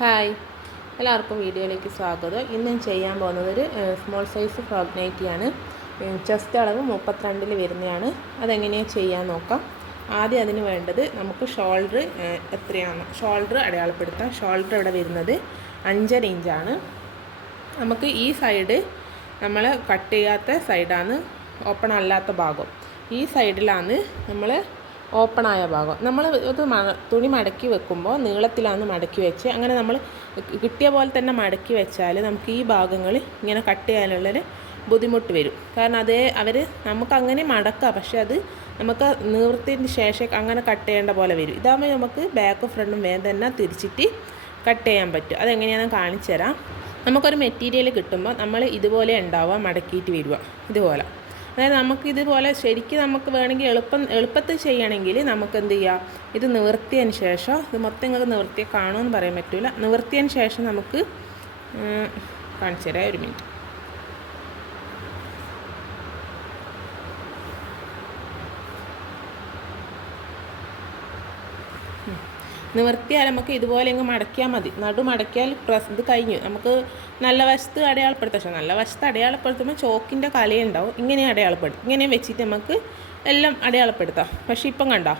Hi, എല്ലാവർക്കും വീഡിയോയിലേക്ക് സ്വാഗതം. ഇന്ന് ഞാൻ ചെയ്യാൻ പോകുന്നത് ഒരു സ്മോൾ സൈസ് ഫ്രോക്ക് നൈറ്റിയാണ്. ചെസ്റ്റ് അളവ് 32 വരുന്നതാണ്. അതെങ്ങനെയാണ് ചെയ്യാൻ നോക്കാം. ആദ്യം അതിന് വേണ്ടത് നമുക്ക് ഷോൾഡർ എത്രയാണ് ഷോൾഡർ അടയാളപ്പെടുത്താം. ഷോൾഡർ ഇവിടെ വരുന്നത് 5.5 ഇഞ്ചാണ്. നമുക്ക് ഈ സൈഡ് നമ്മൾ കട്ട് ചെയ്യാത്ത സൈഡാണ്, ഓപ്പൺ അല്ലാത്ത ഭാഗം. ഈ സൈഡിലാണ് നമ്മൾ ഓപ്പണായ ഭാഗം. നമ്മൾ ഇത് തുണി മടക്കി വെക്കുമ്പോൾ നീളത്തിലാണ് മടക്കി വെച്ച്, അങ്ങനെ നമ്മൾ കിട്ടിയ പോലെ തന്നെ മടക്കി വെച്ചാൽ നമുക്ക് ഈ ഭാഗങ്ങൾ ഇങ്ങനെ കട്ട് ചെയ്യാനുള്ളൊരു ബുദ്ധിമുട്ട് വരും. കാരണം നമുക്കങ്ങനെ മടക്കാം, പക്ഷേ അത് നമുക്ക് നിവൃത്തിൻ്റെ ശേഷം അങ്ങനെ കട്ട് ചെയ്യേണ്ട പോലെ വരും. ഇതാകുമ്പോൾ നമുക്ക് ബാക്കും ഫ്രണ്ടും വേഗം തന്നെ തിരിച്ചിട്ട് കട്ട് ചെയ്യാൻ പറ്റും. അതെങ്ങനെയാണെന്ന് കാണിച്ചു തരാം. നമുക്കൊരു മെറ്റീരിയൽ കിട്ടുമ്പോൾ നമ്മൾ ഇതുപോലെ ഉണ്ടാവുക, മടക്കിയിട്ട് വരിക ഇതുപോലെ. അതായത് നമുക്കിതുപോലെ ശരിക്കും നമുക്ക് വേണമെങ്കിൽ എളുപ്പത്തിൽ ചെയ്യണമെങ്കിൽ നമുക്ക് എന്ത് ചെയ്യാം, ഇത് നിവർത്തിയതിന് ശേഷം, ഇത് മൊത്തം നിങ്ങൾക്ക് നിവർത്തിയാൽ കാണുമെന്ന് പറയാൻ പറ്റില്ല. നിവർത്തിയതിന് ശേഷം നമുക്ക് കാണിച്ചു തരാം. ഒരു മിനിറ്റ്. നിവർത്തിയാൽ നമുക്ക് ഇതുപോലെ ഇങ്ങ് മടക്കിയാൽ മതി. നടു മടക്കിയാൽ ഇത് കഴിഞ്ഞു. നമുക്ക് നല്ല വശത്ത് അടയാളപ്പെടുത്താം. പക്ഷേ നല്ല വശത്ത് അടയാളപ്പെടുത്തുമ്പോൾ ചോക്കിൻ്റെ കലയുണ്ടാവും. ഇങ്ങനെ അടയാളപ്പെടുത്തും. ഇങ്ങനെ വെച്ചിട്ട് നമുക്ക് എല്ലാം അടയാളപ്പെടുത്താം. പക്ഷേ ഇപ്പം കണ്ടോ,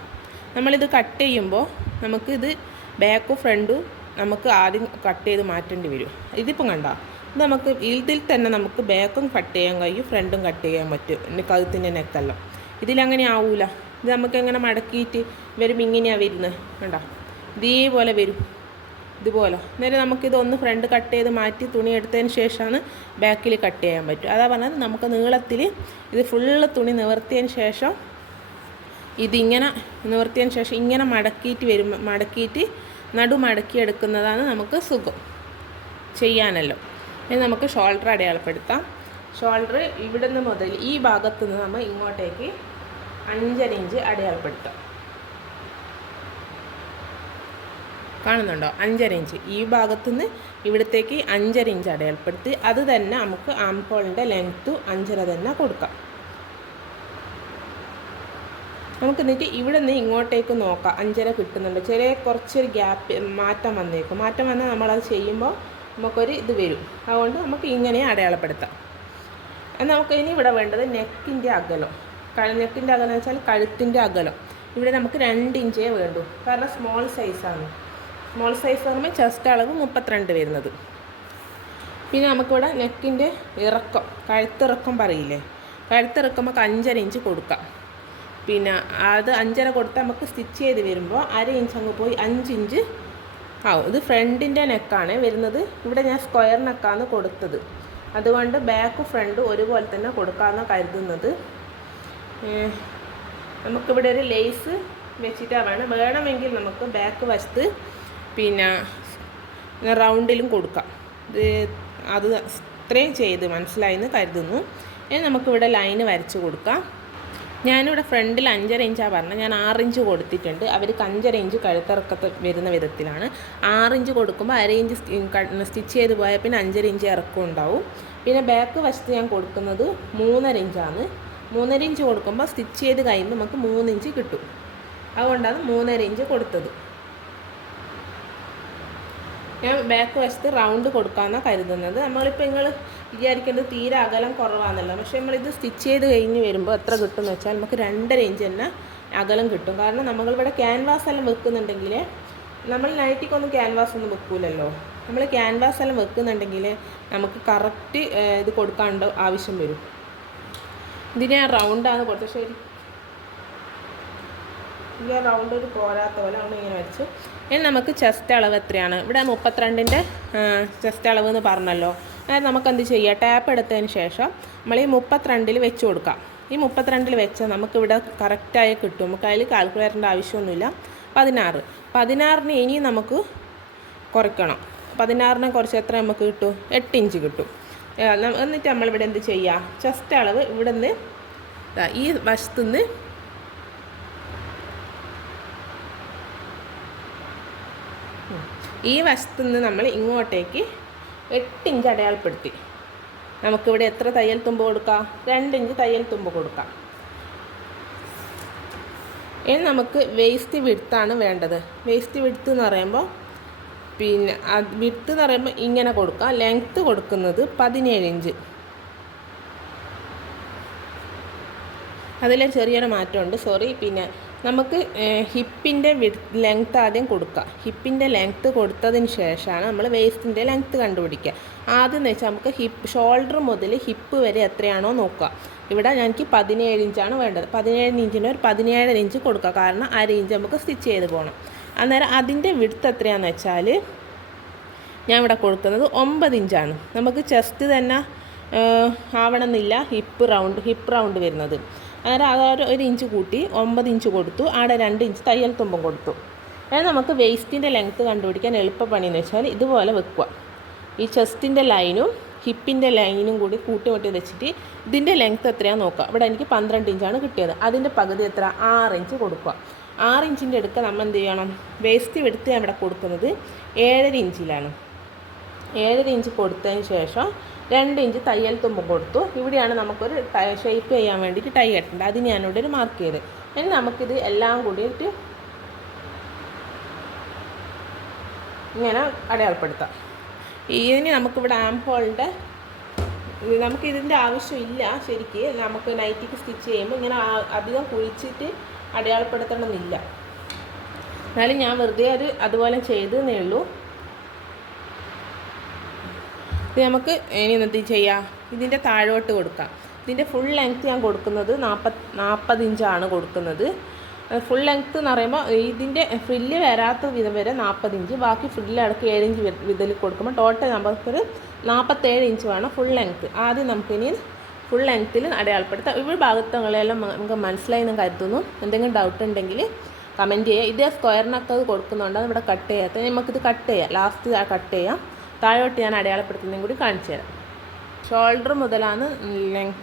നമ്മളിത് കട്ട് ചെയ്യുമ്പോൾ നമുക്കിത് ബാക്കും ഫ്രണ്ടും നമുക്ക് ആദ്യം കട്ട് ചെയ്ത് മാറ്റേണ്ടി വരും. ഇതിപ്പം കണ്ടോ, ഇത് നമുക്ക് ഇതിൽ തന്നെ നമുക്ക് ബാക്കും കട്ട് ചെയ്യാൻ കഴിയും, ഫ്രണ്ടും കട്ട് ചെയ്യാൻ പറ്റും. എൻ്റെ കഴുത്തിൻ്റെ നെക്കെല്ലാം ഇതിലങ്ങനെ ആവൂല. ഇത് നമുക്കെങ്ങനെ മടക്കിയിട്ട് വരുമ്പോൾ ഇങ്ങനെയാണ് വരുന്നത്. കണ്ടോ, ഇതേപോലെ വരും, ഇതുപോലെ. അന്നേരം നമുക്കിതൊന്ന് ഫ്രണ്ട് കട്ട് ചെയ്ത് മാറ്റി തുണി എടുത്തതിന് ശേഷമാണ് ബാക്കിൽ കട്ട് ചെയ്യാൻ പറ്റും. അതാ പറഞ്ഞത്, നമുക്ക് നീളത്തിൽ ഇത് ഫുള്ള് തുണി നിവർത്തിയതിന് ശേഷം ഇതിങ്ങനെ നിവർത്തിയതിന് ശേഷം ഇങ്ങനെ മടക്കിയിട്ട് നടു മടക്കിയെടുക്കുന്നതാണ് നമുക്ക് സുഖം ചെയ്യാനല്ലോ. ഇനി നമുക്ക് ഷോൾഡർ അടയാളപ്പെടുത്താം. ഷോൾഡർ ഇവിടുന്ന് മുതൽ ഈ ഭാഗത്തു നിന്ന് നമ്മൾ ഇങ്ങോട്ടേക്ക് 5.5 ഇഞ്ച് അടയാളപ്പെടുത്താം. കാണുന്നുണ്ടോ? 5.5 ഇഞ്ച്. ഈ ഭാഗത്തുനിന്ന് ഇവിടത്തേക്ക് 5.5 ഇഞ്ച് അടയാളപ്പെടുത്തി അത് തന്നെ നമുക്ക് ആംപോളിൻ്റെ ലെങ്ത്ത് 5.5 തന്നെ കൊടുക്കാം. നമുക്ക് എന്നിട്ട് ഇവിടെ നിന്ന് ഇങ്ങോട്ടേക്ക് നോക്കാം. 5.5 കിട്ടുന്നുണ്ട്. കുറച്ചൊരു ഗ്യാപ്പ് മാറ്റം വന്നേക്കും. മാറ്റം വന്നാൽ നമ്മളത് ചെയ്യുമ്പോൾ നമുക്കൊരു ഇത് വരും. അതുകൊണ്ട് നമുക്ക് ഇങ്ങനെ അടയാളപ്പെടുത്താം. നമുക്ക് ഇനി ഇവിടെ വേണ്ടത് നെക്കിൻ്റെ അകലം. നെക്കിൻ്റെ അകലം എന്ന് വെച്ചാൽ കഴുത്തിൻ്റെ അകലം. ഇവിടെ നമുക്ക് 2 ഇഞ്ചേ വേണ്ടൂ. കാരണം സ്മോൾ സൈസാണ്. സ്മോൾ സൈസ് പറയുമ്പോൾ ചെസ്റ്റ് അളവ് 32 വരുന്നത്. പിന്നെ നമുക്കിവിടെ നെക്കിൻ്റെ ഇറക്കം, കഴുത്തിറക്കം പറയില്ലേ, കഴുത്തിറക്കം നമുക്ക് 5.5 ഇഞ്ച് കൊടുക്കാം. പിന്നെ അത് 5.5 കൊടുത്താൽ നമുക്ക് സ്റ്റിച്ച് ചെയ്ത് വരുമ്പോൾ 1/2 ഇഞ്ച് അങ്ങ് പോയി 5 ഇഞ്ച് ആവും. ഇത് ഫ്രണ്ടിൻ്റെ നെക്കാണ് വരുന്നത്. ഇവിടെ ഞാൻ സ്ക്വയർ നെക്കാണ് കൊടുത്തത്. അതുകൊണ്ട് ബാക്കും ഫ്രണ്ടും ഒരുപോലെ തന്നെ കൊടുക്കാമെന്ന് കരുതുന്നത്. നമുക്കിവിടെ ഒരു ലേസ് വെച്ചിട്ടാണ് വേണമെങ്കിൽ നമുക്ക് ബാക്ക് വശത്ത് പിന്നെ റൗണ്ടിലും കൊടുക്കാം. അത് ഇത്രയും ചെയ്ത് മനസ്സിലായെന്ന് കരുതുന്നു. ഇനി നമുക്കിവിടെ ലൈന് വരച്ച് കൊടുക്കാം. ഞാനിവിടെ ഫ്രണ്ടിൽ 5.5 ഇഞ്ചാണ് പറഞ്ഞത്. ഞാൻ 6 ഇഞ്ച് കൊടുത്തിട്ടുണ്ട്. അവർക്ക് 5.5 ഇഞ്ച് കഴുത്തിറക്കത്ത് വരുന്ന വിധത്തിലാണ്. 6 ഇഞ്ച് കൊടുക്കുമ്പോൾ 1/2 ഇഞ്ച് സ്റ്റിച്ച് ചെയ്ത് പോയാൽ പിന്നെ 5.5 ഇഞ്ച് ഇറക്കം ഉണ്ടാവും. പിന്നെ ബാക്ക് വശത്ത് ഞാൻ കൊടുക്കുന്നത് 3.5 ഇഞ്ചാണ്. 3.5 ഇഞ്ച് കൊടുക്കുമ്പോൾ സ്റ്റിച്ച് ചെയ്ത് കഴിയുമ്പോൾ നമുക്ക് 3 ഇഞ്ച് കിട്ടും. അതുകൊണ്ടാണ് 3.5 ഇഞ്ച് കൊടുത്തത്. ഞാൻ ബാക്ക് വശത്ത് റൗണ്ട് കൊടുക്കാമെന്നാണ് കരുതുന്നത്. നമ്മളിപ്പോൾ നിങ്ങൾ വിചാരിക്കേണ്ടത് തീരെ അകലം കുറവാണെന്നല്ല. പക്ഷേ നമ്മളിത് സ്റ്റിച്ച് ചെയ്ത് കഴിഞ്ഞ് വരുമ്പോൾ എത്ര കിട്ടുമെന്ന് വെച്ചാൽ നമുക്ക് 2.5 ഇഞ്ച് തന്നെ അകലം കിട്ടും. കാരണം നമ്മളിവിടെ ക്യാൻവാസ് എല്ലാം വെക്കുന്നുണ്ടെങ്കിൽ, നമ്മൾ നൈറ്റിക്കൊന്നും ക്യാൻവാസ് ഒന്നും വെക്കൂലല്ലോ. നമ്മൾ ക്യാൻവാസ് എല്ലാം വെക്കുന്നുണ്ടെങ്കിൽ നമുക്ക് കറക്റ്റ് ഇത് കൊടുക്കാണ്ട് ആവശ്യം വരും. ഇതിന് ഞാൻ റൗണ്ടാണ് കൊടുത്തത്. ശരി, ഈ റൗണ്ട് ഒരു പോരാത്ത പോലെ അവിടെ ഇങ്ങനെ വെച്ച്. ഇനി നമുക്ക് ചെസ്റ്റ് അളവ് എത്രയാണ്? ഇവിടെ 32ൻ്റെ ചെസ്റ്റ് അളവ് എന്ന് പറഞ്ഞല്ലോ. അതായത് നമുക്ക് എന്ത് ചെയ്യുക, ടാപ്പ് എടുത്തതിന് ശേഷം നമ്മൾ ഈ 32 വെച്ച് കൊടുക്കാം. ഈ 32 വെച്ചാൽ നമുക്കിവിടെ കറക്റ്റായി കിട്ടും. നമുക്ക് അതിൽ കാൽക്കുലേറ്ററിൻ്റെ ആവശ്യമൊന്നുമില്ല. 16 ഇനി നമുക്ക് കുറയ്ക്കണം. 16 കുറച്ച് എത്ര നമുക്ക് കിട്ടും? 8 ഇഞ്ച് കിട്ടും. എന്നിട്ട് നമ്മളിവിടെ എന്ത് ചെയ്യുക, ചെസ്റ്റ് അളവ് ഇവിടെ നിന്ന് ഈ വശത്തുനിന്ന് നമ്മൾ ഇങ്ങോട്ടേക്ക് 8 ഇഞ്ച് അടയാളപ്പെടുത്തി. നമുക്കിവിടെ എത്ര തയ്യൽ തുമ്പ് കൊടുക്കാം? 2 ഇഞ്ച് തയ്യൽ തുമ്പ് കൊടുക്കാം. ഇനി നമുക്ക് വേസ്റ്റ് വിഡ്ത്താണ് വേണ്ടത്. വേസ്റ്റ് വിഡ്ത്ത് എന്ന് പറയുമ്പോൾ പിന്നെ വിഡ്ത്ത് എന്ന് പറയുമ്പോൾ ഇങ്ങനെ കൊടുക്കുക. ലെങ്ത്ത് കൊടുക്കുന്നത് 17 ഇഞ്ച്. അതിൽ ചെറിയൊരു മാറ്റമുണ്ട്, സോറി. പിന്നെ നമുക്ക് ഹിപ്പിൻ്റെ ലെങ്ത്ത് ആദ്യം കൊടുക്കുക. ഹിപ്പിൻ്റെ ലെങ്ത്ത് കൊടുത്തതിന് ശേഷമാണ് നമ്മൾ വേസ്റ്റിൻ്റെ ലെങ്ത്ത് കണ്ടുപിടിക്കുക. ആദ്യം എന്ന് വെച്ചാൽ നമുക്ക് ഷോൾഡർ മുതൽ ഹിപ്പ് വരെ എത്രയാണോ നോക്കുക. ഇവിടെ എനിക്ക് 17 ഇഞ്ചാണ് വേണ്ടത്. 17 ഇഞ്ചിന് ഒരു 17 ഇഞ്ച് കൊടുക്കുക. കാരണം 1/2 ഇഞ്ച് നമുക്ക് സ്റ്റിച്ച് ചെയ്ത് പോകണം. അന്നേരം അതിൻ്റെ വിഡ്ത്ത് എത്രയാണെന്ന് വെച്ചാൽ ഞാൻ ഇവിടെ കൊടുക്കുന്നത് 9 ഇഞ്ചാണ്. നമുക്ക് ചെസ്റ്റ് തന്നെ ആവണമെന്നില്ല ഹിപ്പ് റൗണ്ട് വരുന്നത്. അന്നേരം അതൊരു 1 ഇഞ്ച് കൂട്ടി 9 ഇഞ്ച് കൊടുത്തു. അവിടെ 2 ഇഞ്ച് തയ്യൽ തുമ്പും കൊടുത്തു. അതായത് നമുക്ക് വേസ്റ്റിൻ്റെ ലെങ്ത്ത് കണ്ടുപിടിക്കാൻ എളുപ്പപ്പണിയെന്ന് വെച്ചാൽ ഇതുപോലെ വെക്കുക. ഈ ചെസ്റ്റിൻ്റെ ലൈനും ഹിപ്പിൻ്റെ ലൈനും കൂടി കൂട്ടി വെച്ചിട്ട് ഇതിൻ്റെ ലെങ്ത്ത് എത്രയാണെന്ന് നോക്കുക. ഇവിടെ എനിക്ക് 12 ഇഞ്ചാണ് കിട്ടിയത്. അതിൻ്റെ പകുതി എത്ര? 6 ഇഞ്ച് കൊടുക്കുക. 6 ഇഞ്ചിൻ്റെ അടുക്ക നമ്മൾ എന്ത് ചെയ്യണം? വേസ്റ്റ് എടുത്ത് ഞാൻ ഇവിടെ കൊടുക്കുന്നത് 7.5 ഇഞ്ചിലാണ്. 7.5 ഇഞ്ച് കൊടുത്തതിന് ശേഷം 2 ഇഞ്ച് തയ്യൽ തുമ്പ് കൊടുത്തു. ഇവിടെയാണ് നമുക്കൊരു ഷേപ്പ് ചെയ്യാൻ വേണ്ടിയിട്ട് ടൈ കെട്ടേണ്ടത്. അതിന് ഞാനിവിടെ ഒരു മാർക്ക് ചെയ്ത്. ഇനി നമുക്കിത് എല്ലാം കൂടിയിട്ട് ഇങ്ങനെ അടയാളപ്പെടുത്താം. ഇതിന് നമുക്കിവിടെ ആം ഹോളിൻ്റെ നമുക്കിതിൻ്റെ ആവശ്യമില്ല ശരിക്ക്. നമുക്ക് നൈറ്റിക്ക് സ്റ്റിച്ച് ചെയ്യുമ്പോൾ ഇങ്ങനെ അധികം കുഴിച്ചിട്ട് അടയാളപ്പെടുത്തണമെന്നില്ല. എന്നാലും ഞാൻ വെറുതെ അതുപോലെ ചെയ്തതേ ഉള്ളൂ. ഇത് നമുക്ക് ഇനി എന്ത് ചെയ്യാം? ഇതിൻ്റെ താഴോട്ട് കൊടുക്കാം. ഇതിൻ്റെ ഫുൾ ലെങ്ത്ത് ഞാൻ കൊടുക്കുന്നത് 40 ഇഞ്ചാണ് കൊടുക്കുന്നത്. ഫുൾ ലെങ്ത്ത് എന്ന് പറയുമ്പോൾ ഇതിൻ്റെ ഫ്രില്ല് വരാത്ത വിധം വരെ 40 ഇഞ്ച്, ബാക്കി ഫ്രില്ലടക്ക് 7 ഇഞ്ച് വിധത്തിൽ കൊടുക്കുമ്പോൾ ടോട്ടൽ നമുക്കൊരു 47 ഇഞ്ച് വേണം ഫുൾ ലെങ്ത്ത്. ആദ്യം നമുക്കിനി ഫുൾ ലെങ്ത്തിൽ അടയാളപ്പെടുത്താം. ഇവിടെ ഭാഗത്തുകളെല്ലാം നമുക്ക് മനസ്സിലായി എന്ന് കരുതുന്നു. എന്തെങ്കിലും ഡൗട്ട് ഉണ്ടെങ്കിൽ കമൻറ്റ് ചെയ്യുക. ഇതേ സ്ക്വയറിനൊക്കെ അത് കൊടുക്കുന്നുണ്ട്, ഇവിടെ കട്ട് ചെയ്യാത്ത നമുക്കിത് കട്ട് ചെയ്യാം. ലാസ്റ്റ് കട്ട് ചെയ്യാം. താഴോട്ട് ഞാൻ അടയാളപ്പെടുത്തുന്നതും കൂടി കാണിച്ചു തരാം. ഷോൾഡർ മുതലാണ്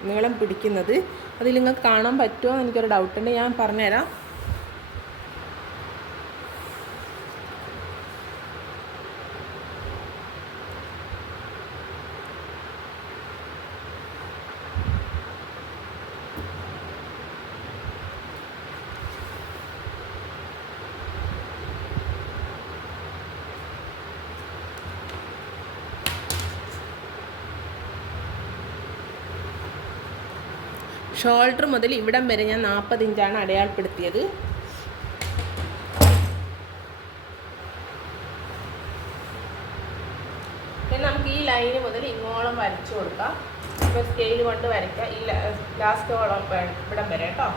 നീളം പിടിക്കുന്നത്. അതിൽ നിങ്ങൾക്ക് കാണാൻ പറ്റുമോ എന്ന് എനിക്കൊരു ഡൗട്ടുണ്ട്, ഞാൻ പറഞ്ഞുതരാം. ഷോൾഡർ മുതൽ ഇവിടം വരെ ഞാൻ 40 ഇഞ്ചാണ് അടയാളപ്പെടുത്തിയത്. പിന്നെ നമുക്ക് ഈ ലൈന് മുതൽ ഇങ്ങോളം വരച്ചു കൊടുക്കാം. ഇപ്പോൾ സ്കെയിൽ കൊണ്ട് വരയ്ക്കാം. ഈ ലാസ്റ്റോളം ഇവിടം വരെ കേട്ടോ.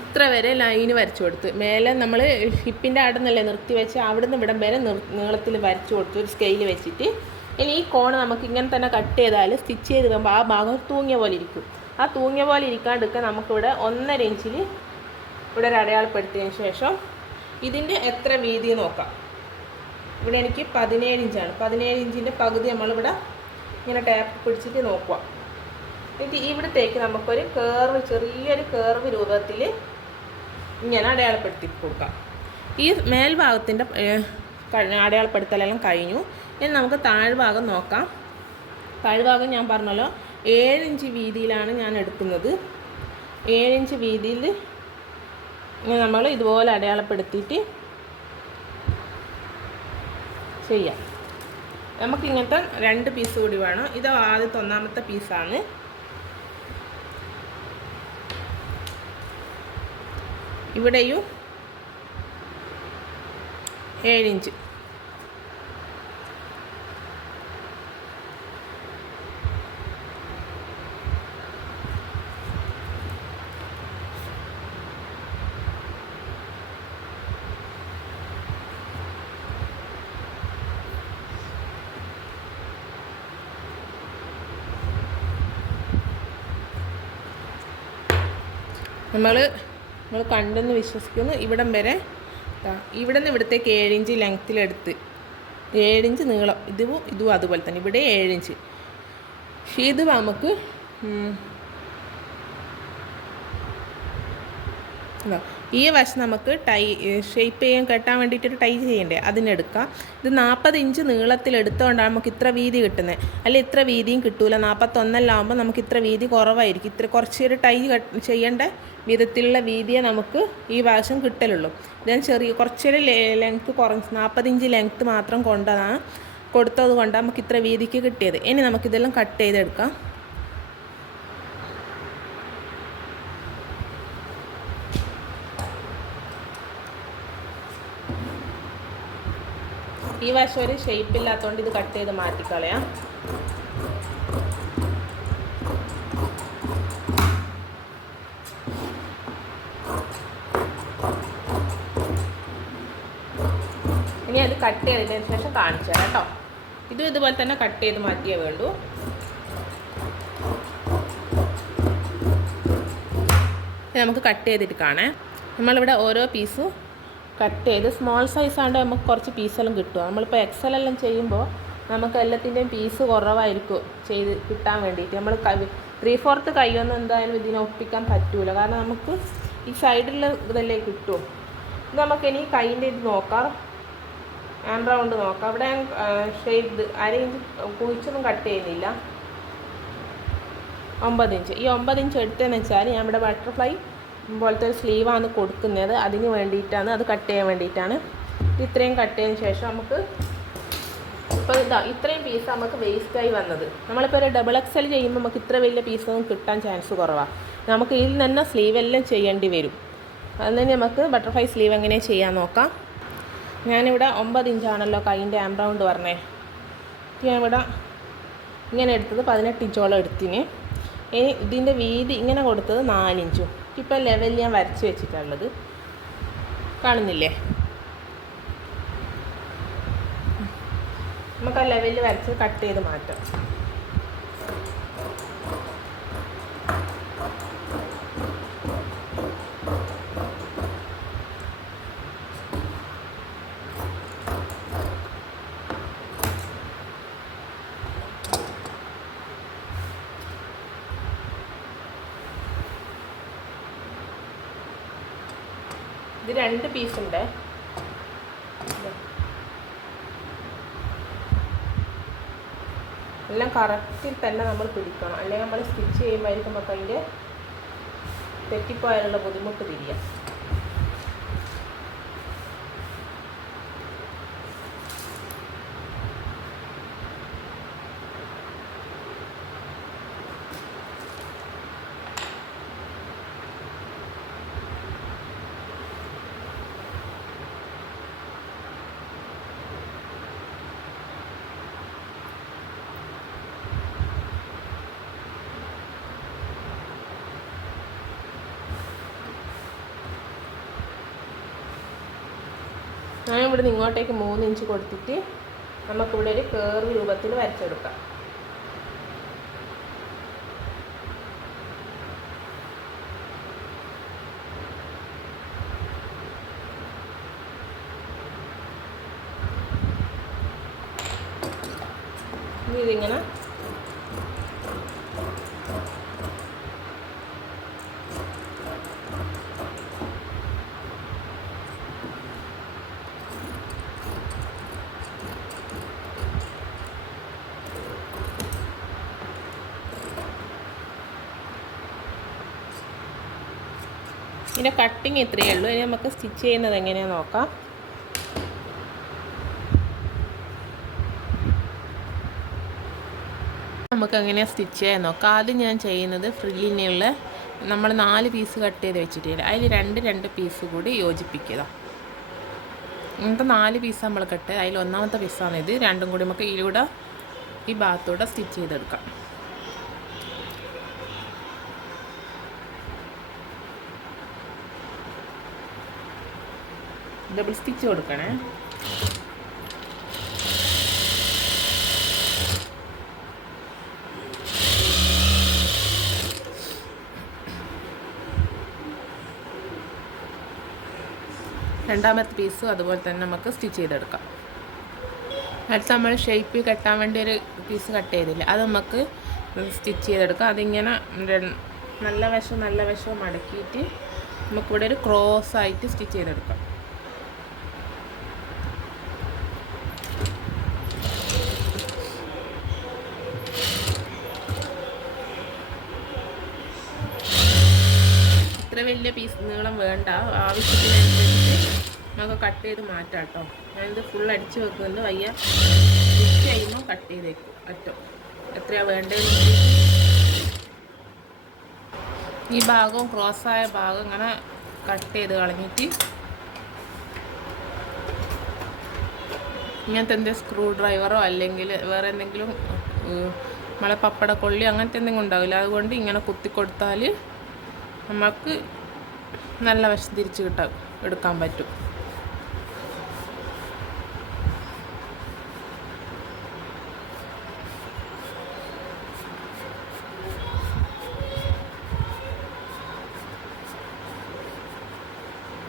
ഇത്ര വരെ ലൈന് വരച്ചു കൊടുത്ത് മേലെ നമ്മൾ ഹിപ്പിൻ്റെ അവിടെ നിന്നല്ലേ നിർത്തി വെച്ച് അവിടെ നിന്ന് ഇവിടം വരെ നീളത്തിൽ വരച്ചു കൊടുത്തു ഒരു സ്കെയിൽ വെച്ചിട്ട്. ഇനി ഈ കോണ് നമുക്ക് ഇങ്ങനെ തന്നെ കട്ട് ചെയ്താൽ സ്റ്റിച്ച് ചെയ്ത് വരുമ്പോൾ ആ ഭാഗം തൂങ്ങിയ പോലെ ഇരിക്കും. ആ തൂങ്ങിയ പോലെ ഇരിക്കാണ്ടിരിക്കുക നമുക്കിവിടെ 1.5 ഇഞ്ചിൽ ഇവിടെ ഒരു അടയാളപ്പെടുത്തിയതിന് ശേഷം ഇതിൻ്റെ എത്ര വീതി നോക്കാം. ഇവിടെ എനിക്ക് 17 ഇഞ്ചാണ്. 17 ഇഞ്ചിൻ്റെ പകുതി നമ്മളിവിടെ ഇങ്ങനെ ടാപ്പ് പിടിച്ചിട്ട് നോക്കുക. എന്നിട്ട് ഇവിടത്തേക്ക് നമുക്കൊരു ചെറിയൊരു കേർവ് രൂപത്തിൽ ഇങ്ങനെ അടയാളപ്പെടുത്തി കൊടുക്കാം. ഈ മേൽഭാഗത്തിൻ്റെ അടയാളപ്പെടുത്തലെല്ലാം കഴിഞ്ഞു. ഇനി നമുക്ക് താഴ്ഭാഗം നോക്കാം. താഴ്ഭാഗം ഞാൻ പറഞ്ഞല്ലോ 7 ഇഞ്ച് വീതിയിലാണ് ഞാൻ എടുക്കുന്നത്. 7 ഇഞ്ച് വീതിയിൽ നമ്മൾ ഇതുപോലെ അടയാളപ്പെടുത്തിയിട്ട് ചെയ്യാം. നമുക്കിങ്ങനത്തെ 2 പീസ് കൂടി വേണം. ഇത് ആദ്യത്തെ ഒന്നാമത്തെ പീസാണ്. ഇവിടെയും 7 ഇഞ്ച്. നമ്മൾ കണ്ടെന്ന് വിശ്വസിക്കുന്നു. ഇവിടം വരെ ഇവിടെ നിന്ന് ഇവിടത്തേക്ക് 7 ഇഞ്ച് ലെങ്ത്തിലെടുത്ത് 7 ഇഞ്ച് നീളം ഇതും അതുപോലെ തന്നെ ഇവിടെ 7 ഇഞ്ച്. ഇത് നമുക്ക് ഈ വശം നമുക്ക് ഷേപ്പ് ചെയ്യാൻ കെട്ടാൻ വേണ്ടിയിട്ടൊരു ടൈ ചെയ്യണ്ടേ, അതിനെടുക്കാം. ഇത് 40 ഇഞ്ച് നീളത്തിൽ എടുത്തുകൊണ്ടാണ് നമുക്ക് ഇത്ര വീതി കിട്ടുന്നത്. അല്ല ഇത്ര വീതിയും കിട്ടൂല. 41 നമുക്ക് ഇത്ര വീതി കുറവായിരിക്കും. കുറച്ചൊരു ടൈ ചെയ്യേണ്ട വിധത്തിലുള്ള വീതിയെ നമുക്ക് ഈ വശം കിട്ടലുള്ളൂ. ഞാൻ കുറച്ചൊരു ലെങ്ത്ത് കുറഞ്ഞ് 40 ഇഞ്ച് ലെങ്ത്ത് മാത്രം കൊടുത്തത് കൊണ്ടാണ് നമുക്ക് ഇത്ര വീതിക്ക് കിട്ടിയത്. ഇനി നമുക്കിതെല്ലാം കട്ട് ചെയ്തെടുക്കാം. ഈ വശം ഒരു ഷേപ്പ് ഇല്ലാത്തതുകൊണ്ട് ഇത് കട്ട് ചെയ്ത് മാറ്റിക്കളയാം. ഇനി അത് കട്ട് ചെയ്തതിന് ശേഷം കാണിച്ചു തരാം കേട്ടോ. ഇതുപോലെ തന്നെ കട്ട് ചെയ്ത് മാറ്റിയേ വേണ്ടൂ. നമുക്ക് കട്ട് ചെയ്തിട്ട് കാണാം. നമ്മളിവിടെ ഓരോ പീസും കട്ട് ചെയ്ത് സ്മോൾ സൈസ് ആണ്ട് നമുക്ക് കുറച്ച് പീസെല്ലാം കിട്ടുക. നമ്മളിപ്പോൾ എക്സൽ എല്ലാം ചെയ്യുമ്പോൾ നമുക്ക് എല്ലാത്തിൻ്റെയും പീസ് കുറവായിരിക്കും ചെയ്ത് കിട്ടാൻ വേണ്ടിയിട്ട്. നമ്മൾ 3/4 കൈയൊന്നും എന്തായാലും ഇതിനെ ഒപ്പിക്കാൻ പറ്റൂല. കാരണം നമുക്ക് ഈ സൈഡിലുള്ള ഇതല്ലേ കിട്ടും. ഇത് നമുക്കിനി കൈൻ്റെ ഇത് നോക്കാം, ഹാൻഡ് റൗണ്ട് നോക്കാം. അവിടെ ഷേപ്പ് 1/2 ഇഞ്ച് കുഴിച്ചൊന്നും കട്ട് ചെയ്യുന്നില്ല. 9 ഇഞ്ച്. ഈ 9 ഇഞ്ച് എടുത്തതെന്ന് വെച്ചാൽ ഞാൻ ഇവിടെ ബട്ടർഫ്ലൈ പോലത്തെ ഒരു സ്ലീവാണ് കൊടുക്കുന്നത്. അതിന് വേണ്ടിയിട്ടാണ്, അത് കട്ട് ചെയ്യാൻ വേണ്ടിയിട്ടാണ്. ഇത്രയും കട്ട് ചെയ്തതിന് ശേഷം നമുക്ക് ഇപ്പോൾ ഇത്രയും പീസ് നമുക്ക് വേസ്റ്റായി വന്നത്. നമ്മളിപ്പോൾ ഒരു ഡബിൾ എക്സൽ ചെയ്യുമ്പോൾ നമുക്ക് ഇത്ര വലിയ പീസൊന്നും കിട്ടാൻ ചാൻസ് കുറവാണ്. നമുക്ക് ഇതിൽ തന്നെ സ്ലീവെല്ലാം ചെയ്യേണ്ടി വരും. അതിന് നമുക്ക് ബട്ടർഫ്ലൈ സ്ലീവ് എങ്ങനെ ചെയ്യാൻ നോക്കാം. ഞാനിവിടെ 9 ഇഞ്ചാണല്ലോ കൈൻ്റെ ആം റൗണ്ട് പറഞ്ഞേ. ഞാനിവിടെ ഇങ്ങനെ എടുത്തത് 18 ഇഞ്ചോളം എടുത്തിന്. ഇനി ഇതിൻ്റെ വീതി ഇങ്ങനെ കൊടുത്തത് 4 ഇഞ്ചും. ഇപ്പോൾ ലെവലിൽ ഞാൻ വരച്ച് വെച്ചിട്ടുള്ളത് കാണുന്നില്ലേ? നമുക്ക് ആ ലെവലിൽ വരച്ച് കട്ട് ചെയ്ത് മാറ്റാം. ഇത് 2 പീസുണ്ട്. എല്ലാം കറക്റ്റിൽ തന്നെ നമ്മൾ പിടിക്കണം, അല്ലെങ്കിൽ നമ്മൾ സ്റ്റിച്ച് ചെയ്യുമ്പോഴായിരിക്കും നമുക്ക് അതിൻ്റെ തെറ്റിപ്പോയാലുള്ള ബുദ്ധിമുട്ട് തിരിയാം. ഞാൻ ഇവിടെ നിന്ന് ഇങ്ങോട്ടേക്ക് 3 ഇഞ്ച് കൊടുത്തിട്ട് നമുക്കിവിടെ ഒരു കേർവ് രൂപത്തിൽ വരച്ചെടുക്കാം. ഇതിങ്ങനെ ഇതിൻ്റെ കട്ടിങ് ഇത്രയേ ഉള്ളൂ. ഇനി നമുക്ക് സ്റ്റിച്ച് ചെയ്യുന്നത് എങ്ങനെയാണെന്ന് നോക്കാം. നമുക്ക് എങ്ങനെയാണ് സ്റ്റിച്ച് ചെയ്യാൻ നോക്കാം. ആദ്യം ഞാൻ ചെയ്യുന്നത് ഫ്രില്ലിനുള്ള നമ്മൾ 4 പീസ് കട്ട് ചെയ്ത് വെച്ചിട്ടില്ല, അതിൽ 2 പീസ് കൂടി യോജിപ്പിക്കുക. ഇങ്ങനത്തെ 4 പീസ് നമ്മൾ കട്ട്, അതിൽ ഒന്നാമത്തെ പീസാണ് ഇത്. 2 കൂടി നമുക്ക് ഇതിലൂടെ ഈ ഭാഗത്തൂടെ സ്റ്റിച്ച് ചെയ്തെടുക്കാം. ഡബിൾ സ്റ്റിച്ച് കൊടുക്കണേ. രണ്ടാമത്തെ പീസും അതുപോലെ തന്നെ നമുക്ക് സ്റ്റിച്ച് ചെയ്തെടുക്കാം. അടുത്ത് നമ്മൾ ഷേപ്പ് കെട്ടാൻ വേണ്ടി ഒരു പീസ് കട്ട് ചെയ്തില്ല, അത് നമുക്ക് സ്റ്റിച്ച് ചെയ്തെടുക്കാം. അതിങ്ങനെ നല്ല വശവും മടക്കിയിട്ട് നമുക്കിവിടെ ഒരു ക്രോസ് ആയിട്ട് സ്റ്റിച്ച് ചെയ്തെടുക്കാം. ഇത്ര വലിയ പീസ് നീളം വേണ്ട, ആവശ്യത്തിനനുസരിച്ച് നമുക്ക് കട്ട് ചെയ്ത് മാറ്റാം കേട്ടോ. ഞാനിത് ഫുൾ അടിച്ച് വെക്കുന്നുണ്ട്. വയ്യ സ്റ്റിച്ച് ചെയ്യുമ്പോൾ കട്ട് ചെയ്തേക്കും അറ്റം എത്രയാണ് വേണ്ടതെന്ന്. ഈ ഭാഗവും ക്രോസായ ഭാഗം ഇങ്ങനെ കട്ട് ചെയ്ത് കളഞ്ഞിട്ട് ഇങ്ങനത്തെ എന്തെങ്കിലും സ്ക്രൂ ഡ്രൈവറോ അല്ലെങ്കിൽ വേറെ എന്തെങ്കിലും നമ്മളെ പപ്പടക്കൊള്ളി അങ്ങനത്തെ എന്തെങ്കിലും ഉണ്ടാവില്ല, അതുകൊണ്ട് ഇങ്ങനെ കുത്തിക്കൊടുത്താൽ നമുക്ക് നല്ല വശം തിരിച്ച് എടുക്കാൻ പറ്റും.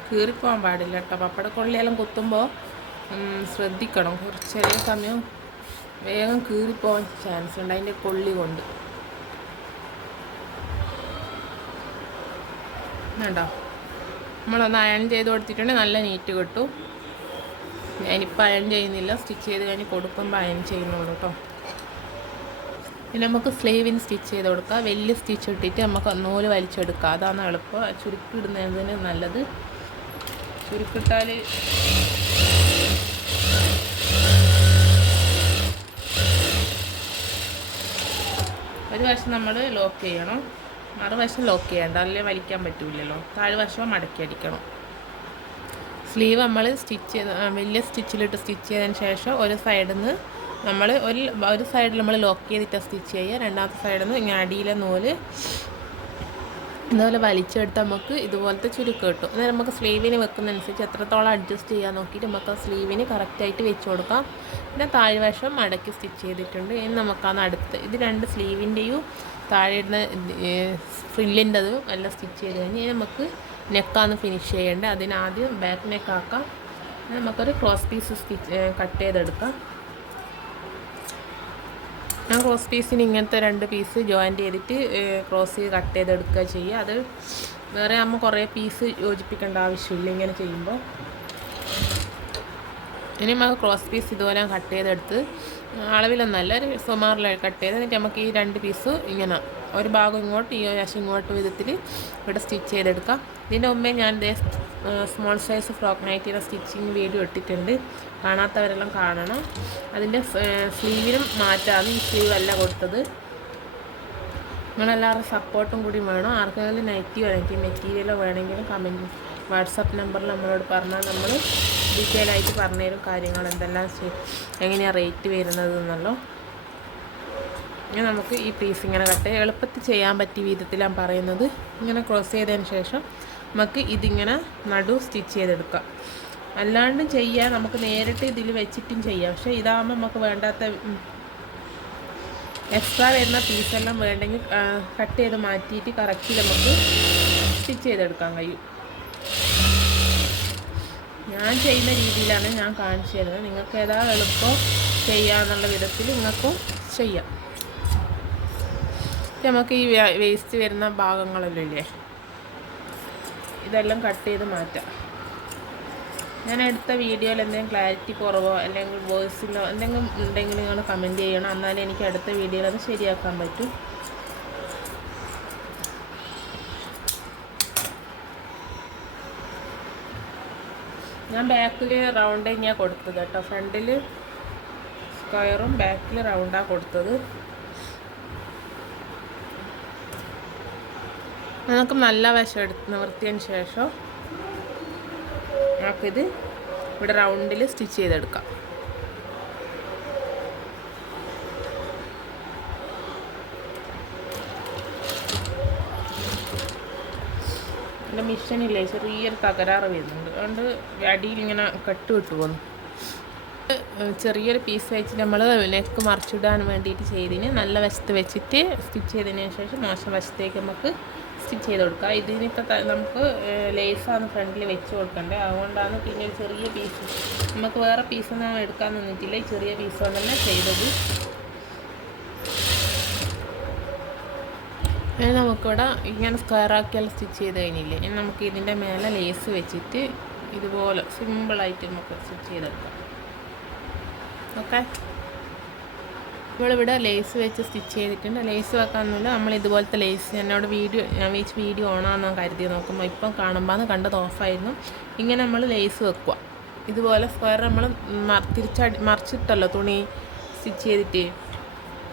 കീറിപ്പോകാൻ പാടില്ല കേട്ടോ. പപ്പടക്കൊള്ളിയെല്ലാം കുത്തുമ്പോൾ ശ്രദ്ധിക്കണം. കുറച്ച് ചെറിയ സമയം വേഗം കീറിപ്പോകാൻ ചാൻസ് ഉണ്ട് അതിൻ്റെ കൊള്ളി കൊണ്ട്. വേണ്ടോ, നമ്മളൊന്ന് അയൺ ചെയ്ത് കൊടുത്തിട്ടുണ്ടെങ്കിൽ നല്ല നീറ്റ് കിട്ടും. ഞാനിപ്പോൾ അയൺ ചെയ്യുന്നില്ല, സ്റ്റിച്ച് ചെയ്ത് കഴിഞ്ഞ് കൊടുക്കുമ്പോൾ അയൺ ചെയ്യുന്നുള്ളൂ കേട്ടോ. പിന്നെ നമുക്ക് സ്ലീവിന് സ്റ്റിച്ച് ചെയ്ത് കൊടുക്കാം. വലിയ സ്റ്റിച്ച് ഇട്ടിട്ട് നമുക്ക് നൂല് വലിച്ചെടുക്കാം, അതാണ് എളുപ്പം. ചുരുക്കിടുന്നതിന് നല്ലത്. ചുരുക്കിട്ടാൽ ഒരു വശം നമ്മൾ ലോക്ക് ചെയ്യണം, മറുവശം ലോക്ക് ചെയ്യണ്ട, അല്ലെങ്കിൽ വലിക്കാൻ പറ്റില്ലല്ലോ. താഴ്വശം മടക്കി അടിക്കണം. സ്ലീവ് നമ്മൾ വലിയ സ്റ്റിച്ചിലിട്ട് സ്റ്റിച്ച് ചെയ്തതിന് ശേഷം ഒരു സൈഡിൽ നിന്ന് നമ്മൾ ഒരു സൈഡിൽ നമ്മൾ ലോക്ക് ചെയ്തിട്ട് സ്റ്റിച്ച് ചെയ്യുക. രണ്ടാമത്തെ സൈഡിൽ നിന്ന് ഇങ്ങനെ അടിയിലെ നൂല് ഇതുപോലെ വലിച്ചെടുത്ത് നമുക്ക് ഇതുപോലത്തെ ചുരുക്കം കിട്ടും. എന്നാൽ നമുക്ക് സ്ലീവിന് വെക്കുന്നതനുസരിച്ച് എത്രത്തോളം അഡ്ജസ്റ്റ് ചെയ്യാൻ നോക്കിയിട്ട് നമുക്ക് ആ സ്ലീവിന് കറക്റ്റായിട്ട് വെച്ച് കൊടുക്കാം. പിന്നെ താഴ്വശം മടക്കി സ്റ്റിച്ച് ചെയ്തിട്ടുണ്ട്. ഇനി നമുക്കാണ് അടുത്ത് ഇത് രണ്ട് സ്ലീവിൻ്റെയും താഴെ ഇടുന്ന ഫ്രില്ലിൻ്റെതും എല്ലാം സ്റ്റിച്ച് ചെയ്ത് കഴിഞ്ഞ് നമുക്ക് നെക്കാണ് ഫിനിഷ് ചെയ്യേണ്ടത്. അതിനാദ്യം ബാക്ക് നെക്കാക്കാം. നമുക്കൊരു ക്രോസ് പീസ് കട്ട് ചെയ്തെടുക്കാം. ഞാൻ ക്രോസ് പീസിന് ഇങ്ങനത്തെ 2 പീസ് ജോയിൻ്റ് ചെയ്തിട്ട് ക്രോസ് കട്ട് ചെയ്തെടുക്കുക ചെയ്യുക. അത് വേറെ ആകുമ്പോൾ കുറേ പീസ് യോജിപ്പിക്കേണ്ട ആവശ്യമില്ല ഇങ്ങനെ ചെയ്യുമ്പോൾ. ഇനി നമുക്ക് ക്രോസ് പീസ് ഇതുപോലെ കട്ട് ചെയ്തെടുത്ത് അളവിലൊന്നല്ല, ഒരു സുമാറിൽ കട്ട് ചെയ്ത് എന്നിട്ട് നമുക്ക് ഈ 2 പീസ് ഇങ്ങനെ ഒരു ഭാഗം ഇങ്ങോട്ട് ഈ വശം ഇങ്ങോട്ട് വിധത്തിൽ ഇവിടെ സ്റ്റിച്ച് ചെയ്തെടുക്കാം. ഇതിൻ്റെ മുമ്പേ ഞാൻ സ്മോൾ സൈസ് ഫ്രോക്ക് നൈറ്റിയുടെ സ്റ്റിച്ചിങ് വീഡിയോ ഇട്ടിട്ടുണ്ട്, കാണാത്തവരെല്ലാം കാണണം. അതിൻ്റെ സ്ലീവിനും മാറ്റാണ്, ഈ സ്ലീവ് അല്ല കൊടുത്തത്. നിങ്ങളെല്ലാവരും സപ്പോർട്ടും കൂടി വേണം. ആർക്കെങ്കിലും നൈറ്റിയോ നൈറ്റി മെറ്റീരിയലോ വേണമെങ്കിലും കമൻറ്റ് വാട്സപ്പ് നമ്പറിൽ നമ്മളോട് പറഞ്ഞാൽ നമ്മൾ ഡീറ്റെയിൽ ആയിട്ട് പറഞ്ഞുതരും കാര്യങ്ങൾ എന്തെല്ലാം എങ്ങനെയാണ് റേറ്റ് വരുന്നത് എന്നുള്ളൂ. ഇനി നമുക്ക് ഈ പീസ് ഇങ്ങനെ കട്ട് എളുപ്പത്തിൽ ചെയ്യാൻ പറ്റിയ വിധത്തിലാണ് പറയുന്നത്. ഇങ്ങനെ ക്രോസ് ചെയ്തതിന് ശേഷം നമുക്ക് ഇതിങ്ങനെ നടു സ്റ്റിച്ച് ചെയ്തെടുക്കാം. അല്ലാണ്ടും ചെയ്യാം, നമുക്ക് നേരിട്ട് ഇതിൽ വെച്ചിട്ടും ചെയ്യാം. പക്ഷേ ഇതാകുമ്പോൾ നമുക്ക് വേണ്ടാത്ത എക്സ്ട്രാ വരുന്ന പീസെല്ലാം വേണ്ടെങ്കിൽ കട്ട് ചെയ്ത് മാറ്റിയിട്ട് കറക്റ്റ് നമുക്ക് സ്റ്റിച്ച് ചെയ്തെടുക്കാൻ കഴിയും. ഞാൻ ചെയ്യുന്ന രീതിയിലാണ് ഞാൻ കാണിച്ചു തരുന്നത്. നിങ്ങൾക്ക് ഏതാ എളുപ്പം ചെയ്യാന്നുള്ള വിധത്തിൽ നിങ്ങൾക്കും ചെയ്യാം. നമുക്ക് ഈ വേസ്റ്റ് വരുന്ന ഭാഗങ്ങളെല്ലാം ഇല്ലേ, ഇതെല്ലാം കട്ട് ചെയ്ത് മാറ്റാം. ഞാൻ എടുത്ത വീഡിയോയിൽ എന്തെങ്കിലും ക്ലാരിറ്റി കുറവോ അല്ലെങ്കിൽ വോയിസിലോ എന്തെങ്കിലും ഉണ്ടെങ്കിൽ നിങ്ങൾ കമൻറ്റ് ചെയ്യണം, എന്നാലേ എനിക്ക് അടുത്ത വീഡിയോയിൽ അത് ശരിയാക്കാൻ പറ്റും. ഞാൻ ബാക്കിൽ റൗണ്ട് തന്നെയാണ് കൊടുത്തത് കേട്ടോ. ഫ്രണ്ടിൽ സ്ക്വയറും ബാക്കിൽ റൗണ്ടാണ് കൊടുത്തത്. നമുക്ക് നല്ല വശം എടുത്ത് നിവർത്തിയതിന് ശേഷം നമുക്കിത് ഇവിടെ റൗണ്ടിൽ സ്റ്റിച്ച് ചെയ്തെടുക്കാം. എൻ്റെ മിഷനില്ലേ ചെറിയൊരു തകരാറ് വരുന്നുണ്ട്, അതുകൊണ്ട് അടിയിൽ ഇങ്ങനെ കട്ട് വിട്ടു പോകുന്നു. ചെറിയൊരു പീസ് വെച്ചിട്ട് നമ്മൾ നെക്ക് മറിച്ചിടാൻ വേണ്ടിയിട്ട് ചെയ്തതിന് നല്ല വശത്ത് വെച്ചിട്ട് സ്റ്റിച്ച് ചെയ്തതിന് ശേഷം മോശം വശത്തേക്ക് നമുക്ക് സ്റ്റിച്ച് ചെയ്ത് കൊടുക്കുക. ഇതിനിപ്പോൾ നമുക്ക് ലേസാണ് ഫ്രണ്ടിൽ വെച്ച് കൊടുക്കേണ്ടത്, അതുകൊണ്ടാണ് പിന്നെ ഒരു ചെറിയ പീസ് നമുക്ക് വേറെ പീസൊന്നും എടുക്കാൻ നിന്നിട്ടില്ല, ഈ ചെറിയ പീസ് കൊണ്ടല്ലേ ചെയ്തത്. ഇനി നമുക്കിവിടെ ഇങ്ങനെ സ്ക്വയറാക്കിയാൽ സ്റ്റിച്ച് ചെയ്ത് കഴിഞ്ഞില്ലേ, ഇനി നമുക്ക് ഇതിൻ്റെ മേലെ ലേസ് വെച്ചിട്ട് ഇതുപോലെ സിമ്പിളായിട്ട് നമുക്ക് സ്റ്റിച്ച് ചെയ്തെടുക്കാം. ഓക്കെ, നമ്മളിവിടെ ലേസ് വെച്ച് സ്റ്റിച്ച് ചെയ്തിട്ടുണ്ട്. ലേസ് വെക്കാനൊന്നുമില്ല, നമ്മൾ ഇതുപോലത്തെ ലേസ് എന്നോട് ഞാൻ വീഡിയോ ഓണാന്ന് കരുതി നോക്കുമ്പോൾ ഇപ്പം കാണുമ്പോൾ കണ്ടത് ഓഫായിരുന്നു. ഇങ്ങനെ നമ്മൾ ലേസ് വെക്കുക, ഇതുപോലെ സ്ക്വയർ നമ്മൾ മറിച്ചിട്ടല്ലോ തുണി സ്റ്റിച്ച് ചെയ്തിട്ട്.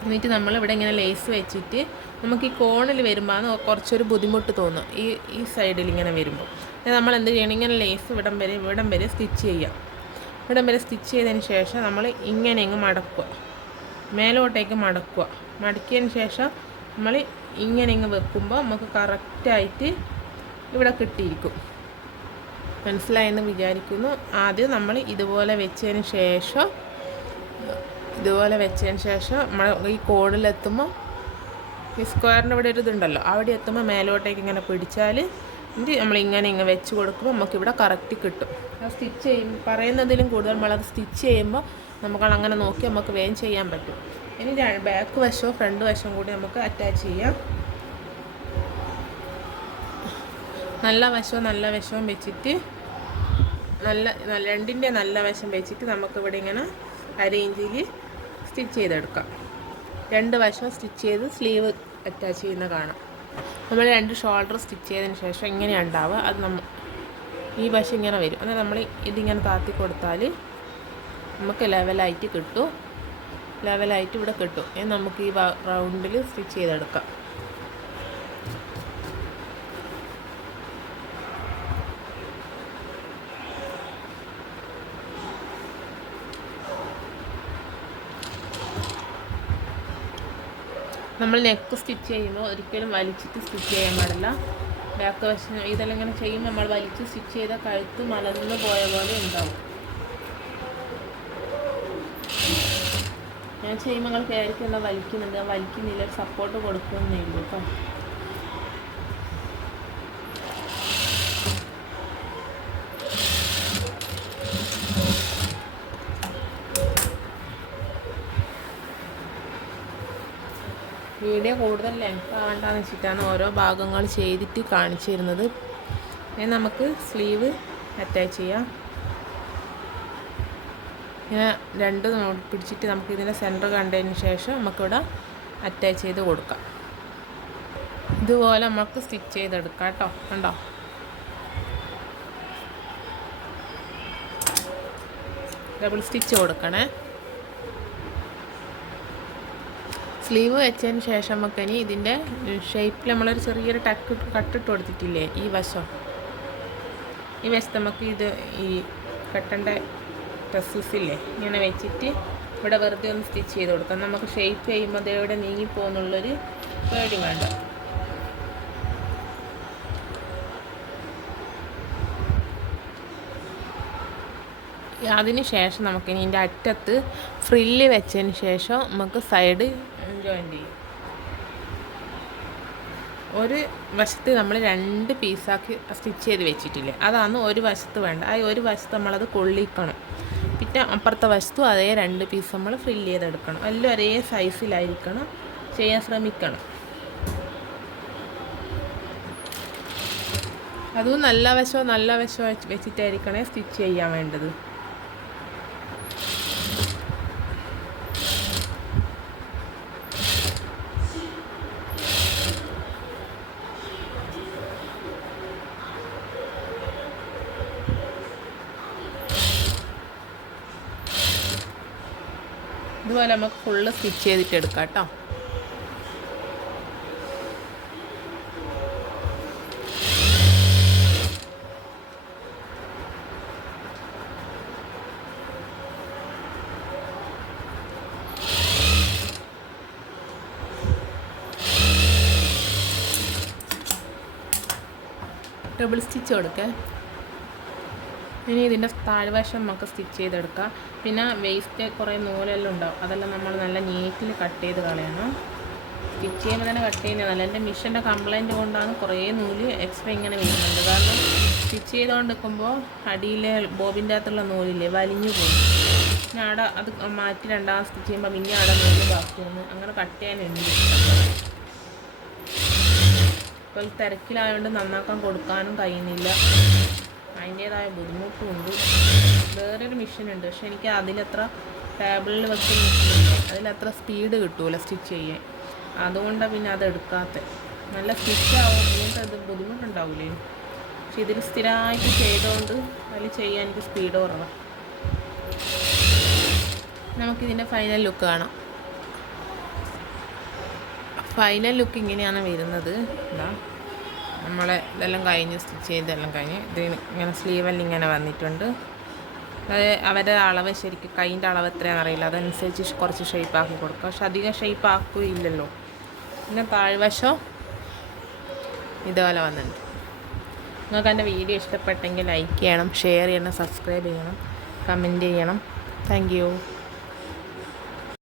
എന്നിട്ട് നമ്മളിവിടെ ഇങ്ങനെ ലേസ് വെച്ചിട്ട് നമുക്ക് ഈ കോണിൽ വരുമ്പോൾ കുറച്ചൊരു ബുദ്ധിമുട്ട് തോന്നും, ഈ സൈഡിൽ ഇങ്ങനെ വരുമ്പോൾ. നമ്മൾ എന്ത് ചെയ്യണം, ഇങ്ങനെ ലേസ് ഇവിടം വരെ സ്റ്റിച്ച് ചെയ്യുക. ഇവിടം വരെ സ്റ്റിച്ച് ചെയ്തതിന് ശേഷം നമ്മൾ ഇങ്ങനെ മടക്കുക, മേലോട്ടേക്ക് മടക്കുക. മടക്കിയതിന് ശേഷം നമ്മൾ ഇങ്ങനെ വെക്കുമ്പോൾ നമുക്ക് കറക്റ്റായിട്ട് ഇവിടെ കിട്ടിയിരിക്കും. മനസ്സിലായെന്ന് വിചാരിക്കുന്നു. ആദ്യം നമ്മൾ ഇതുപോലെ വെച്ചതിന് ശേഷം നമ്മൾ ഈ കോഡിലെത്തുമ്പോൾ ഈ സ്ക്വയറിൻ്റെ ഇവിടെ ഒരു ഇതുണ്ടല്ലോ, അവിടെ എത്തുമ്പോൾ മേലോട്ടേക്ക് ഇങ്ങനെ പിടിച്ചാൽ എന്നിട്ട് നമ്മളിങ്ങനെ വെച്ച് കൊടുക്കുമ്പോൾ നമുക്കിവിടെ കറക്റ്റ് കിട്ടും. സ്റ്റിച്ച് പറയുന്നതിലും കൂടുതൽ നമ്മളത് സ്റ്റിച്ച് ചെയ്യുമ്പോൾ നമുക്കങ്ങനെ നോക്കി നമുക്ക് വേഗം ചെയ്യാൻ പറ്റും. ഇനി ബാക്ക് വശവും ഫ്രണ്ട് വശവും കൂടി നമുക്ക് അറ്റാച്ച് ചെയ്യാം. നല്ല വശവും വെച്ചിട്ട് രണ്ടിൻ്റെ നല്ല വശം വെച്ചിട്ട് നമുക്കിവിടെ ഇങ്ങനെ അരയിഞ്ചിൽ സ്റ്റിച്ച് ചെയ്തെടുക്കാം. രണ്ട് വശം സ്റ്റിച്ച് ചെയ്ത് സ്ലീവ് അറ്റാച്ച് ചെയ്യുന്ന കാണാം. നമ്മൾ രണ്ട് ഷോൾഡർ സ്റ്റിച്ച് ചെയ്തതിന് ശേഷം ഇങ്ങനെ ഉണ്ടാവുക, അത് ഈ വശം ഇങ്ങനെ വരും. എന്നാൽ നമ്മൾ ഇതിങ്ങനെ താത്തി കൊടുത്താൽ നമുക്ക് ലെവലായിട്ട് കിട്ടും. ലെവലായിട്ട് ഇവിടെ കിട്ടും. നമുക്ക് ഈ റൗണ്ടിൽ സ്റ്റിച്ച് ചെയ്തെടുക്കാം. നമ്മൾ നെക്ക് സ്റ്റിച്ച് ചെയ്യുമ്പോൾ ഒരിക്കലും വലിച്ചിട്ട് സ്റ്റിച്ച് ചെയ്യാൻ പാടില്ല. ബാക്ക് വശം ഇതെല്ലാം ഇങ്ങനെ ചെയ്യുമ്പോൾ നമ്മൾ വലിച്ച് സ്റ്റിച്ച് ചെയ്ത കഴുത്ത് മലർന്നു പോയ പോലെ ഉണ്ടാവും. ഞാൻ ചെയ്യുമ്പോൾ നിങ്ങൾക്ക് ആയിരിക്കും എന്താ വലിക്കുന്നില്ല, സപ്പോർട്ട് കൊടുക്കുന്നേ ഉള്ളൂ കേട്ടോ. വീഡിയോ കൂടുതൽ ലെങ്ത് ആവേണ്ടെന്ന് വെച്ചിട്ടാണ് ഓരോ ഭാഗങ്ങൾ ചെയ്തിട്ട് കാണിച്ചു തരുന്നത്. നമുക്ക് സ്ലീവ് അറ്റാച്ച് ചെയ്യാം. ഇങ്ങനെ രണ്ട് പിടിച്ചിട്ട് നമുക്ക് ഇതിൻ്റെ സെൻറ്റർ കണ്ടതിന് ശേഷം നമുക്കിവിടെ അറ്റാച്ച് ചെയ്ത് കൊടുക്കാം. ഇതുപോലെ നമുക്ക് സ്റ്റിച്ച് ചെയ്തെടുക്കാം കേട്ടോ. കണ്ടോ, ഡബിൾ സ്റ്റിച്ച് കൊടുക്കണേ. സ്ലീവ് വെച്ചതിന് ശേഷം നമുക്കിനി ഇതിൻ്റെ ഷേപ്പിൽ നമ്മളൊരു ചെറിയൊരു കട്ടിട്ട് കൊടുത്തിട്ടില്ലേ, ഈ വശത്ത് നമുക്ക് ഈ കട്ടേണ്ട ടസൽസില്ലേ ഇങ്ങനെ വെച്ചിട്ട് ഇവിടെ വെറുതെ ഒന്ന് സ്റ്റിച്ച് ചെയ്ത് കൊടുക്കാം. നമുക്ക് ഷേപ്പ് ചെയ്യുമ്പോൾ അതെവിടെ നീങ്ങിപ്പോകുന്നുള്ളൊരു പേടി വേണ്ട. അതിന് ശേഷം നമുക്കിനി ഇതിൻ്റെ അറ്റത്ത് ഫ്രില്ല് വെച്ചതിന് ശേഷം നമുക്ക് സൈഡ് ജോയിൻ്റ് ചെയ്യും. ഒരു വശത്ത് നമ്മൾ രണ്ട് പീസാക്കി സ്റ്റിച്ച് ചെയ്ത് വെച്ചിട്ടില്ലേ, അതാണ് ഒരു വശത്ത് വേണ്ട. ആ ഒരു വശത്ത് നമ്മളത് കൊള്ളിക്കണം. പിന്നെ അപ്പുറത്തെ വശത്തും അതേ രണ്ട് പീസ് നമ്മൾ ഫ്രില്ല് ചെയ്തെടുക്കണം. എല്ലാം ഒരേ സൈസിലായിരിക്കണം ചെയ്യാൻ ശ്രമിക്കണം. അതും നല്ല വശം വെച്ചിട്ടായിരിക്കണേ സ്റ്റിച്ച് ചെയ്യാൻ വേണ്ടത്. ഇതുപോലെ നമുക്ക് ഫുള്ള് സ്റ്റിച്ച് ചെയ്തിട്ട് എടുക്കാം കേട്ടോ. ഡബിൾ സ്റ്റിച്ച് കൊടുക്കാം. ഇനി ഇതിൻ്റെ താഴ്വശം നമുക്ക് സ്റ്റിച്ച് ചെയ്തെടുക്കാം. പിന്നെ വേസ്റ്റ് കുറേ നൂലെല്ലാം ഉണ്ടാവും, അതെല്ലാം നമ്മൾ നല്ല നീറ്റിൽ കട്ട് ചെയ്ത് കളയണം. സ്റ്റിച്ച് ചെയ്യുമ്പോൾ തന്നെ കട്ട് ചെയ്യുന്നത് നല്ല. എൻ്റെ മിഷൻ്റെ കംപ്ലൈൻറ്റ് കൊണ്ടാണ് കുറേ നൂല് എക്സ്ട്രാ ഇങ്ങനെ വരുന്നുണ്ട്. കാരണം സ്റ്റിച്ച് ചെയ്തുകൊണ്ട് നിൽക്കുമ്പോൾ അടിയിലെ ബോബിൻ്റെ അകത്തുള്ള നൂലില്ലേ വലിഞ്ഞു പോകും. പിന്നെ അവിടെ അത് മാറ്റി രണ്ടാമത് സ്റ്റിച്ച് ചെയ്യുമ്പോൾ പിന്നെ അവിടെ നൂല് ബാക്കി വന്ന് അങ്ങനെ കട്ട് ചെയ്യാനുണ്ട്. ഇപ്പോൾ തിരക്കിലായതുകൊണ്ട് നന്നാക്കാൻ കൊടുക്കാനും കഴിയുന്നില്ല. അതിൻ്റേതായ ബുദ്ധിമുട്ടുമുണ്ട്. വേറൊരു മെഷീനുണ്ട്, പക്ഷെ എനിക്ക് അതിലത്ര ടേബിളിൽ വെക്കുന്ന മെഷീനുണ്ട്, അതിലത്ര സ്പീഡ് കിട്ടൂല സ്റ്റിച്ച് ചെയ്യാൻ. അതുകൊണ്ടാണ് പിന്നെ അതെടുക്കാത്തത്. നല്ല സ്റ്റിച്ചാവും, ഇങ്ങനത്തെ അത് ബുദ്ധിമുട്ടുണ്ടാവില്ലേ. പക്ഷെ ഇതിൽ സ്ഥിരമായിട്ട് ചെയ്തുകൊണ്ട് അതിൽ ചെയ്യാൻ എനിക്ക് സ്പീഡ് കുറവാണ്. നമുക്കിതിൻ്റെ ഫൈനൽ ലുക്ക് കാണാം. ഫൈനൽ ലുക്ക് ഇങ്ങനെയാണ് വരുന്നത്. എന്താ നമ്മളെ ഇതെല്ലാം കഴിഞ്ഞ് സ്റ്റിച്ച് ചെയ്തെല്ലാം കഴിഞ്ഞ് ഇതിന് ഇങ്ങനെ സ്ലീവെല്ലാം ഇങ്ങനെ വന്നിട്ടുണ്ട്. അത് അവരുടെ അളവ് ശരിക്കും കൈൻ്റെ അളവ് എത്രയാണെന്ന് അറിയില്ല, അതനുസരിച്ച് കുറച്ച് ഷേപ്പ് ആക്കി കൊടുക്കുക. പക്ഷെ അധികം ഷേപ്പ് ആക്കുകയില്ലല്ലോ. പിന്നെ താഴ്വശം ഇതുപോലെ വന്നിട്ടുണ്ട്. നിങ്ങൾക്ക് എൻ്റെ വീഡിയോ ഇഷ്ടപ്പെട്ടെങ്കിൽ ലൈക്ക് ചെയ്യണം, ഷെയർ ചെയ്യണം, സബ്സ്ക്രൈബ് ചെയ്യണം, കമൻറ്റ് ചെയ്യണം. Thank you.